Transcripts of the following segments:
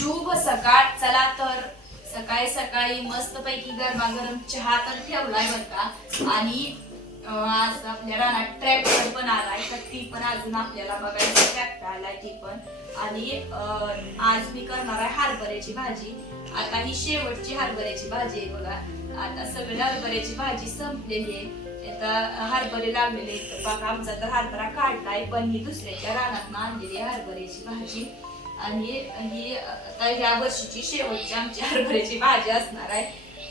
शुभ सकाळ. चला तर सकाळी सकाळी मस्त पैकी गरमागरम चहा तर ठेवलाय बर का? आणि आज आपल्या रानात ट्रॅक्टर पण आलाय तर ती पण अजून आपल्याला बघायला ट्रॅक्टर आलाय ती पण. आणि आज मी करणार आहे हरभऱ्याची भाजी. आता ही शेवटची हरभऱ्याची भाजी आहे बघा. आता सगळी हरभऱ्याची भाजी संपलेली आहे. आता हरभरे लागलेले बघा आमचा तर हरभरा काढलाय पण ही दुसऱ्याच्या रानात आणलेली हरभऱ्याची भाजी. आणि ही आता ह्या वर्षीची शेवटची आमची हरभऱ्याची भाजी असणार आहे.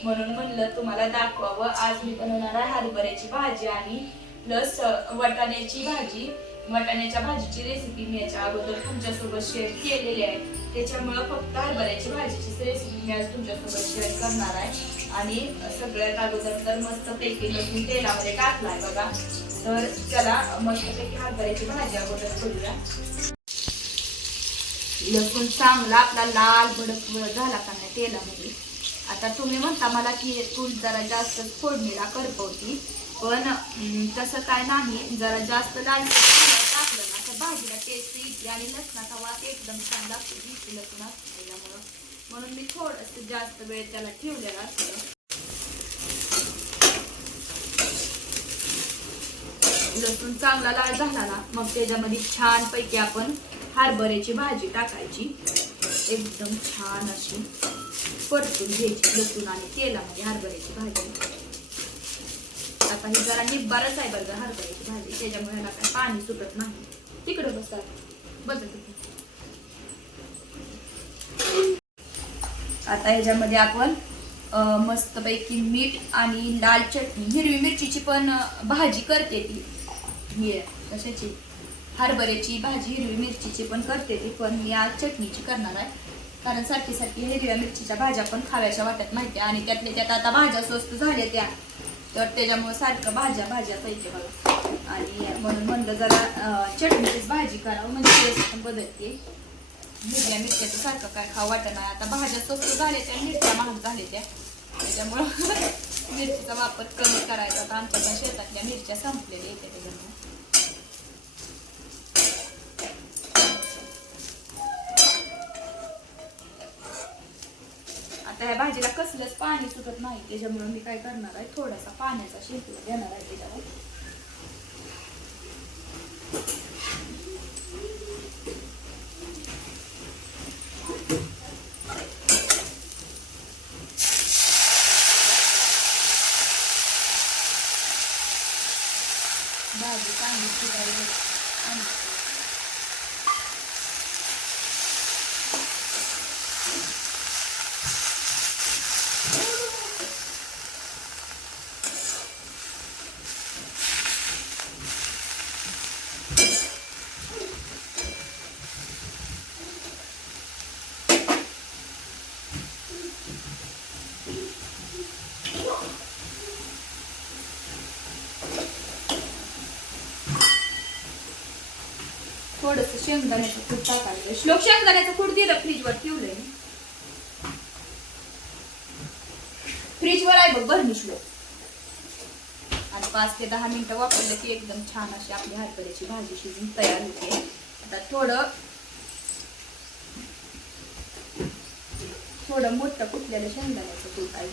म्हणून म्हणलं तुम्हाला दाखवावं. आज मी बनवणार आहे हरभऱ्याची भाजी आणि प्लस वटाण्याची भाजी. वटाण्याच्या भाजीची रेसिपी मी याच्या अगोदर तुमच्यासोबत शेअर केलेली आहे. त्याच्यामुळं फक्त हरभऱ्याची भाजीची रेसिपी मी आज तुमच्यासोबत शेअर करणार आहे. आणि सगळ्यात अगोदर तर मस्त पैकी लसूण तेलामध्ये टाकलाय बघा. तर चला मस्तपैकी हरभऱ्याची भाजी अगोदर करूया. लसूण चांगला आपला लाल भडक झाला का नाही तेलामध्ये. आता तुम्ही म्हणता मला की तू जरा जास्त फोडणीला करपवती पण तसं काय नाही. जरा जास्त लाल टाकलं ना तर भाजीला टेस्ट येते आणि लसणाचा वास एकदम छान लागतो घिची लसूण असल्यामुळं म्हणून मी थोडस जास्त वेळ त्याला ठेवलेला असतं. लसूण चांगला लाल झाला ना मग त्याच्यामध्ये छान पैकी आपण हरभऱ्याची भाजी टाकायची. एकदम छान अशी परतून घ्यायची लसूण आणि तेलामध्ये हरभऱ्याची भाजी. आता ही जरा निब्बारच आहे बरं हरभऱ्याची भाजी त्याच्यामुळे ह्याला काय पाणी सुटत नाही. तिकडं बसा. बदल आता ह्याच्यामध्ये आपण मस्तपैकी मीठ आणि लाल चटणी हिरवी मिरचीची पण भाजी करते ती. ही कशाची? हरभऱ्याची भाजी हिरवी मिरचीची पण करते ती पण मी आज चटणीची करणार आहे. कारण सारखी सारखी हिरव्या मिरचीच्या भाज्या पण खाव्याच्या वाटत माहिती आणि त्यातल्या त्यात आता भाज्या स्वस्त झाल्या त्या. तर त्याच्यामुळे सारखं भाज्या भाज्या पाहिजे बघा आणि म्हणून म्हणलं जरा चटणीचीच भाजी करावं. म्हणजे टेस्ट पण बदलते. हिरव्या मिरच्याचं सारखं काय खाऊ वाटत नाही. आता भाज्या स्वस्त झाल्या त्या मिरच्या महाग झाल्या त्या. त्याच्यामुळं मिरचीचा वापर कमी करायचा आता आमच्या पण शेतातल्या मिरच्या संपलेल्या येत्या त्याच्यामुळे. आता ह्या भाजीला कसलंच पाणी सुटत नाही. त्याच्यामुळे मी काय करणार आहे? थोडासा पाण्याचा शेती देणार आहे त्याच्यावर भाजी चांगली शिजायला आणि थोडस शेंगदाण्याचं कूट टाकायचं श्लोक शेंगदाण्याचं कूट दिलं फ्रीजवर ठेवलंय फ्रीजवर आहे बघ बरं श्लोक आणि पाच ते दहा मिनिटं वापरलं की एकदम छान अशी आपली हरभऱ्याची भाजी शिजून तयार होते. आता थोडं थोडं मोठं कुठलेलं शेंगदाण्याचं कूट आहे.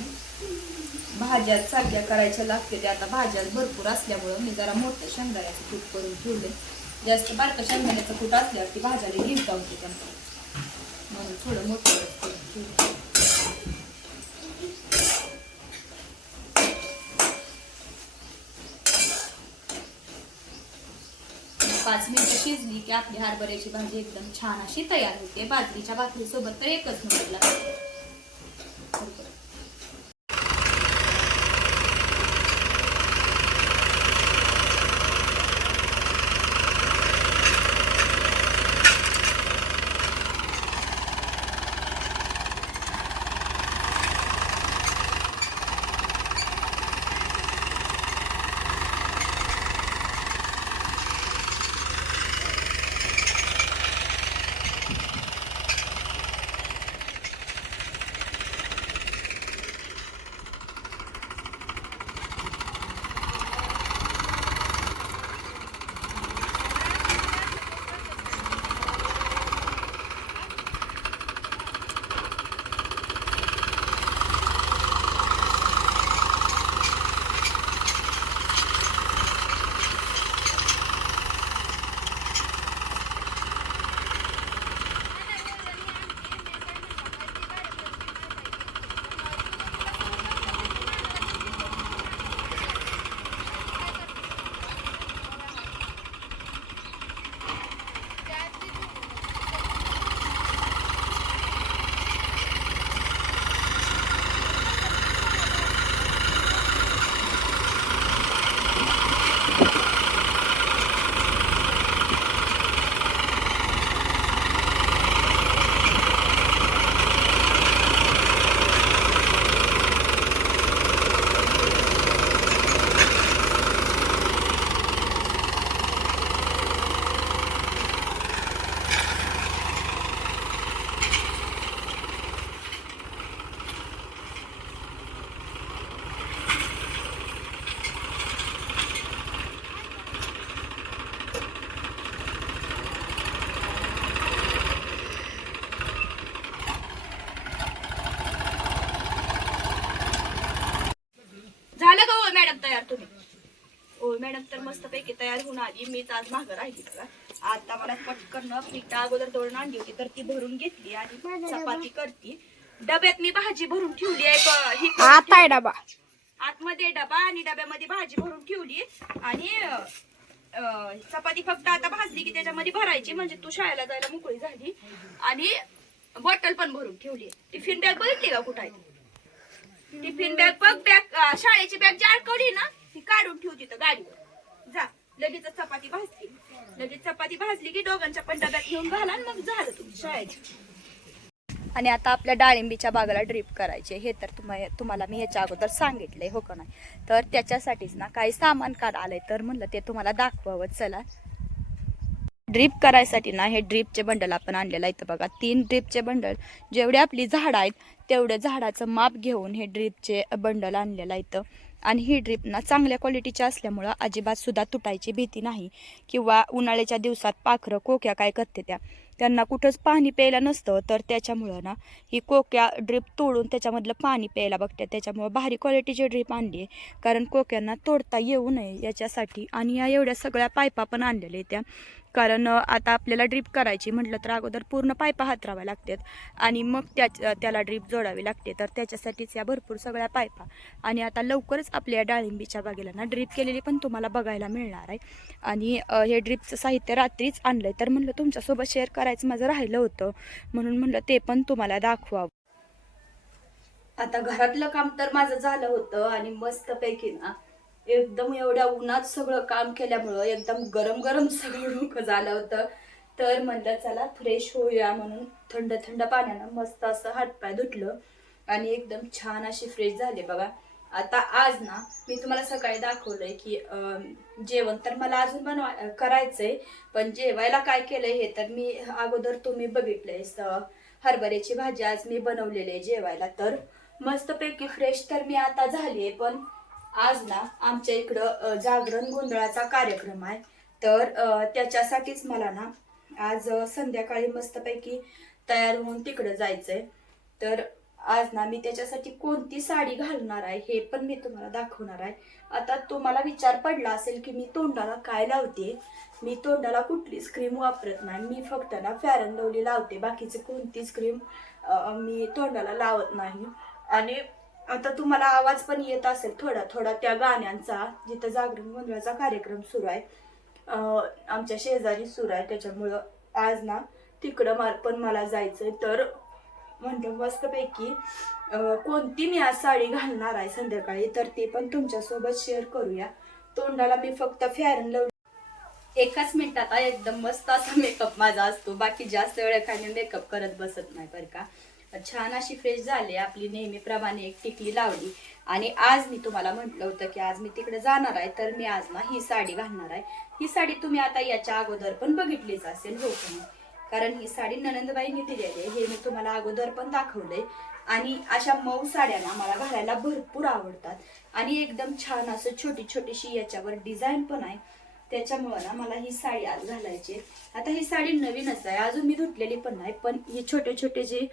भाज्या साध्या करायच्या लागते ते आता भाज्या भरपूर असल्यामुळं मी जरा मोठं शेंगदाण्याचं कूट करून ठेवले जास्त बारकं शेंगदाण्याचं कूट असल्यावर ती भाज्याला घेऊन होते त्यांना म्हणून थोडं मोठं पाच मिनिटं शिजली की आपली हरभऱ्याची भाजी एकदम छान अशी तयार होते. बाजरीच्या भाकरीसोबत तर एकच नंबर लागते. घेऊन आली मीच आज मागं राहिली बघा. आता मला पटकन पीठ अगोदर दळून आणली होती तर ती भरून घेतली आणि चपाती करते. डब्यात मी भाजी भरून ठेवली आहे ही आता आहे डबा. आतमध्ये डबा आणि डब्यामध्ये भाजी भरून ठेवली. आणि चपाती फक्त आता भाजली की त्याच्यामध्ये भरायची म्हणजे तू शाळेला जायला मोकळी झाली. आणि बॉटल पण भरून ठेवली. टिफिन बॅग बघितली का कुठं? टिफिन बॅग बघ बॅग शाळेची बॅग जी अडकवली ना ती काढून ठेवती तर गाडीवर. जा. लगेच चपाती भाजली. लगेच चपाती भाजली की दोघांच्या पण डब्यात घेऊन घाला आणि मग झालं तुमची शाळेची. आणि आता आपल्या डाळिंबीच्या बागाला ड्रीप करायचे हे तर तुम्हा तुम्हाला मी ह्याच्या अगोदर सांगितलंय हो का नाही? तर त्याच्यासाठीच ना काही सामान काढ आलंय तर म्हणलं ते तुम्हाला दाखवावं. चला. ड्रीप करायसाठी ना हे ड्रीपचे बंडल आपण आणलेलं आहे इथं बघा तीन ड्रीपचे बंडल. जेवढे आपली झाडं आहेत तेवढे झाडाचं माप घेऊन हे ड्रीपचे बंडल आणलेलं आहे इथं आणि ही ड्रीप ना चांगल्या क्वालिटीची असल्यामुळं अजिबात सुद्धा तुटायची भीती नाही. किंवा उन्हाळ्याच्या दिवसात पाखरं कोक्या काय करते त्या? त्यांना कुठंच पाणी प्यायला नसतं तर त्याच्यामुळं ना ही कोक्या ड्रीप तोडून त्याच्यामधलं पाणी प्यायला बघते त्याच्यामुळं भारी क्वालिटीची ड्रीप आणली आहे. कारण कोक्यांना तोडता येऊ नये याच्यासाठी. आणि या एवढ्या सगळ्या पायपा पण आणलेल्या आहेत त्या. कारण आता आपल्याला ड्रीप करायची म्हटलं तर अगोदर पूर्ण पायपा हातराव्या लागतात. आणि मग त्या त्याला ड्रीप जोडावी लागते. तर त्याच्यासाठीच या भरपूर सगळ्या पायपा आणि आता लवकरच आपल्या डाळिंबीच्या बागेला ना ड्रीप केलेली पण तुम्हाला बघायला मिळणार आहे. आणि हे ड्रीपचं साहित्य रात्रीच आणलंय. तर म्हणलं तुमच्यासोबत शेअर करायचं माझं राहिलं होतं. म्हणून म्हणलं ते पण तुम्हाला दाखवावं. आता घरातलं काम तर माझं झालं होतं. आणि मस्तपैकी ना एकदम एवढ्या उन्हात सगळं काम केल्यामुळं एकदम गरम गरम सगळं डोकं झालं होतं. तर म्हणलं चला फ्रेश होऊया म्हणून थंड थंड पाण्यानं मस्त असं हातपाय धुतलं आणि एकदम छान अशी फ्रेश झाले. बघा आता आज ना मी तुम्हाला सकाळी दाखवलंय की जेवण तर मला अजून बनवा करायचंय पण जेवायला काय केलंय हे तर मी अगोदर तुम्ही बघितलंय. हरभऱ्याची भाजी आज मी बनवलेली आहे जेवायला. तर मस्तपैकी फ्रेश तर मी आता झालीये पण आज ना आमच्या इकडं जागरण गोंधळाचा कार्यक्रम आहे. तर त्याच्यासाठीच मला ना आज संध्याकाळी मस्तपैकी तयार होऊन तिकडं जायचंय. तर आज ना मी त्याच्यासाठी कोणती साडी घालणार आहे हे पण मी तुम्हाला दाखवणार आहे. आता तुम्हाला विचार पडला असेल की मी तोंडाला काय लावते? मी तोंडाला कुठलीच क्रीम वापरत नाही. मी फक्त ना फॅरन लवली लावते. बाकीची कोणतीच क्रीम मी तोंडाला लावत नाही. आणि आता तुम्हाला आवाज पण येत असेल थोडा थोडा त्या गाण्यांचा जिथं जागरण गोंधळाचा कार्यक्रम सुरू आहे. आमच्या शेजारी सुरू आहे त्याच्यामुळं आज ना तिकडं मा- पण मला जायचंय. तर म्हणतो मस्तपैकी कोणती मी आज साडी घालणार आहे संध्याकाळी तर ते पण तुमच्यासोबत शेअर करूया. तोंडाला मी फक्त फॅरन लव एकाच मिनिटात एकदम मस्त असा मेकअप माझा असतो. बाकी जास्त वेळ काही मेकअप करत बसत नाही बरं का. छान अशी फ्रेश झाली. आपली नेहमीप्रमाणे एक टिकली लावली. आणि आज मी तुम्हाला म्हटलं होतं की आज मी तिकडे जाणार आहे. तर मी आज ना ही साडी घालणार आहे. ही साडी तुम्ही आता याच्या अगोदर पण बघितलीच असेल हो कारण ही साडी ननंदबाईंनी दिलेली आहे. हे मी तुम्हाला अगोदर पण दाखवलंय. आणि अशा मऊ साड्या ना मला घालायला भरपूर आवडतात. आणि एकदम छान असं छोटी छोटीशी याच्यावर डिझाईन पण आहे. त्याच्यामुळं ना मला ही साडी आज घालायची आहे. आता ही साडी नवीनच आहे. अजून मी धुतलेली पण नाही पण हे छोटे छोटे जे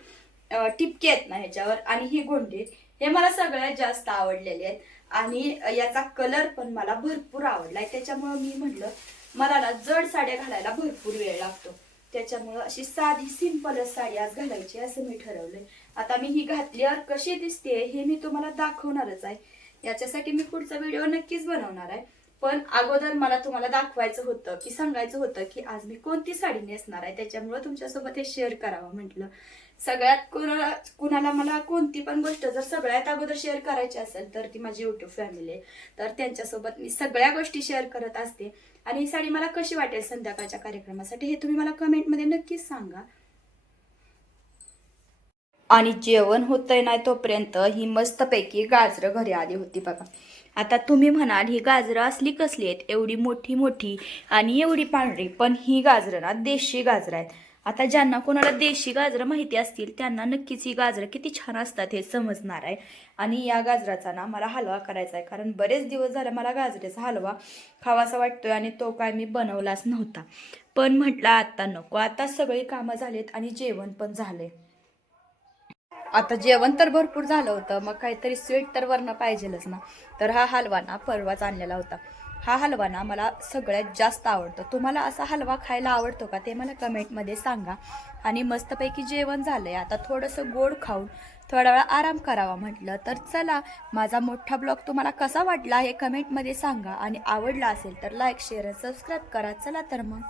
टिपके आहेत ना ह्याच्यावर आणि हे गोंडे. हे मला सगळ्यात जास्त आवडलेले आहेत. आणि याचा कलर पण मला भरपूर आवडलाय त्याच्यामुळं मी म्हटलं मला ना जड साड्या घालायला भरपूर वेळ लागतो. त्याच्यामुळं अशी साधी सिंपलच साडी आज घालायची असं मी ठरवलंय. आता मी ही घातल्यावर कशी दिसते हे मी तुम्हाला दाखवणारच आहे. याच्यासाठी मी पुढचा व्हिडिओ नक्कीच बनवणार आहे. पण अगोदर मला तुम्हाला दाखवायचं होतं की सांगायचं होतं की आज मी कोणती साडी नेसणार आहे. त्याच्यामुळं तुमच्यासोबत हे शेअर करावं म्हटलं. सगळ्यात कुणाला कुणाला मला कोणती पण गोष्ट जर सगळ्यात अगोदर शेअर करायची असेल तर ती माझी युट्यूब फॅमिली आहे. तर त्यांच्यासोबत मी सगळ्या गोष्टी शेअर करत असते. आणि ही साडी मला कशी वाटेल संध्याकाळच्या कार्यक्रमासाठी हे तुम्ही मला कमेंटमध्ये नक्कीच सांगा. आणि जेवण होतंय नाही तोपर्यंत ही मस्तपैकी गाजरं घरी आली होती बघा. आता तुम्ही म्हणाल ही गाजरं असली कसली आहेत? एवढी मोठी मोठी आणि एवढी पांढरी पण ही गाजरं ना देशी गाजरं आहेत. आता ज्यांना कोणाला देशी गाजरं माहिती असतील त्यांना नक्कीच ही गाजरं किती छान असतात हे समजणार आहे. आणि या गाजराचा ना मला हलवा करायचा आहे कारण बरेच दिवस झाले मला गाजरेचा हलवा खावासा वाटतोय आणि तो काय मी बनवलाच नव्हता. पण म्हटलं आता नको आता सगळी कामं झालीत आणि जेवण पण झालंय. आता जेवण तर भरपूर झालं होतं मग काहीतरी स्वीट तर वरनं पाहिजेलच ना. तर हा हलवा ना परवाच आणलेला होता. हा हलवा ना मला सगळ्यात जास्त आवडतो. तुम्हाला असा हलवा खायला आवडतो का ते मला कमेंटमध्ये सांगा. आणि मस्तपैकी जेवण झालं आहे आता थोडंसं गोड खाऊन थोडा वेळ आराम करावा म्हटलं तर चला. माझा मोठा ब्लॉग तुम्हाला कसा वाटला हे कमेंटमध्ये सांगा. आणि आवडला असेल तर लाईक शेअर सबस्क्राईब करा. चला तर मग.